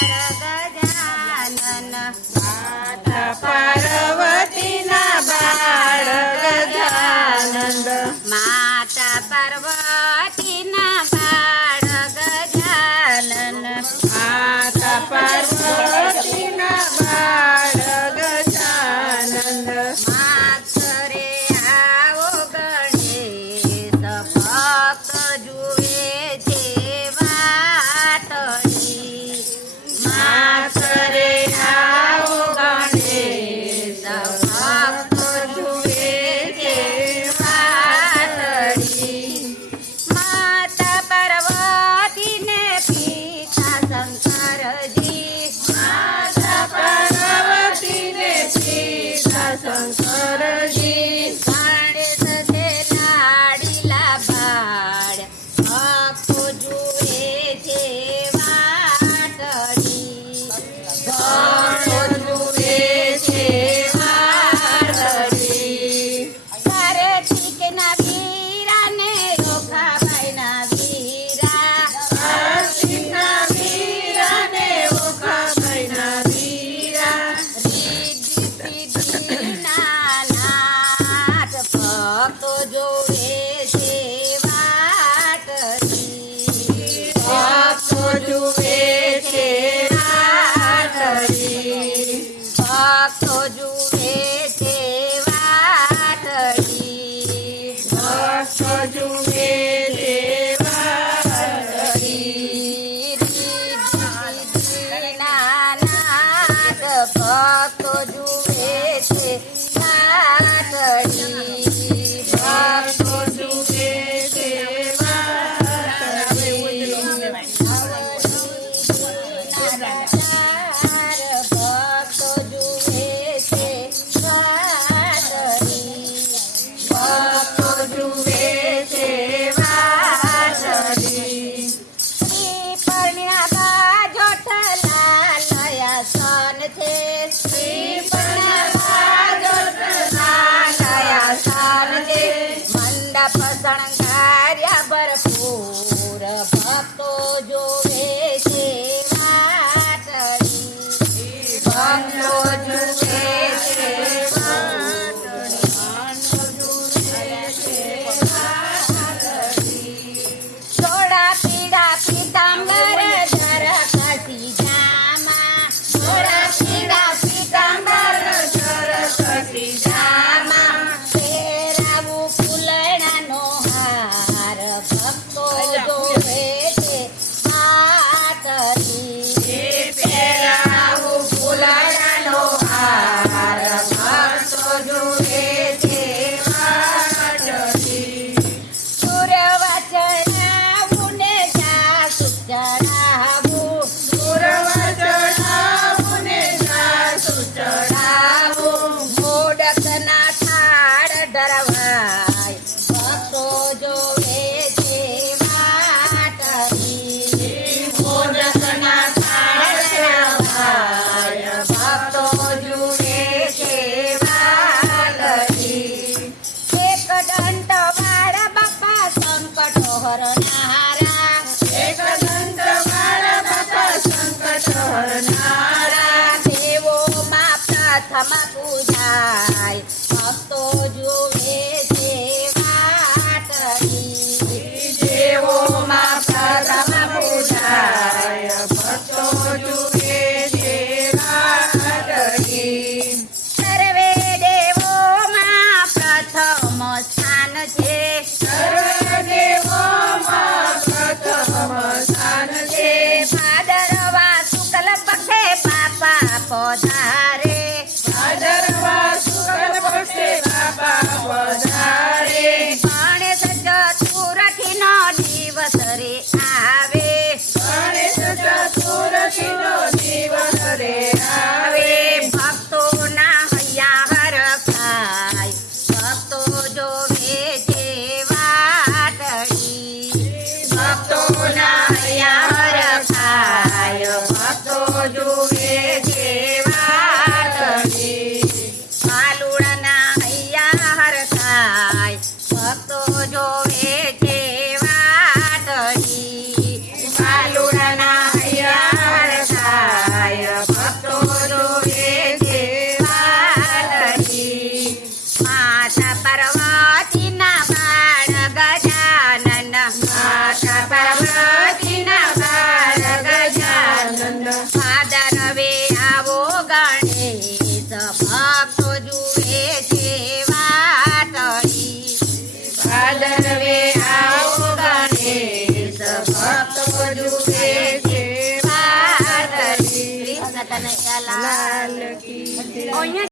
ગજાનન માતા પાર્વતીના બાળ ગજાનંદ માતા પાર્વતીના બાળ ગજાનન માતા પાર્વતીના બાળ ગજાનંદ માતરે આવો ગણેશ ભક્ત જુએ છે વાટડી માતરે આવો ગણેશ ભક્ત જુએ છે વાટડી માતા પાર્વતીને પિતા શંકરજી માતા પાર્વતીને પિતા શંકરજી ગણેશ છે લાડીલા બાળ ભક્તો જુએ છે વાટડી ભક્તો જુએ છે વાટડી તારે ઠીકના વીરાને ઓખાભાઈના વીરા કાર્તિકના વીરાને ઓખાભાઈના વીરા રીતિ સિદ્ધિના નાથ ભક્તો જોવે છે વાટડી ભક્તો જુએ છે વાટડી ભક્તો જુએ છે વાટડી ભક્તો જુએ છે વાટડી નાથ ભક્તો જુએ છે વાટડી ભક્તો જુએ છે વાટડી ભક્તો જુએ છે વાટડી ભક્તો જુએ છે વાટડી શ્રી પરણ્યા જોઠલા લયા સન છે શ્રી પરણ્યા લયા સન છે મંડપ શણગાર્યા ભરપૂર ભક્તો જોવે છે વાટડી ભક્તો જુએ છે થોડા પીડા પીતાંબર ધર ખસી જામા થોડા પીડા પીતાંબર સરસ્વતી જામા પહેરાવું ફૂલડાનો હાર ભક્તો જોવે છે વાટડી પહેરાવું ફૂલડાનો હાર ભક્તો જુએ છે વાટડી સૂર્ય વચનાવું ને જાસુ ચડાવું પૂર્વ ચડાવું ને જાસુ ચડાવું મોડકના થાળ ધરવાય ભક્તો જોવે છે વાટડી મોદકના થાળ ચડાવાય ભક્તો જુએ છે વાટડી એક દંત વાળા બાપા સંકટ હરનારા એક દંતવાળા બાપા સંકટ હરનારા દેવોમાં પ્રથમ પૂજાય ભક્તો જુએ છે વાટડી દેવોમાં પ્રથમ પૂજાય ભક્તો જુએ છે વાટડી સર્વે દેવોમાં પ્રથમ સ્થાન છે સર્વદેવોમાં પ્રથમ સ્થાન છે ભાદરવા શુક્લ પક્ષે બાપા પધારે ભાદરવા શુક્લ પક્ષે બાપા પધારે ગણેશ ચતુર્થીનો દિવસ રે આવે ગણેશ ચતુર્થીનો લાલ લાલ કી જય. અહીંયા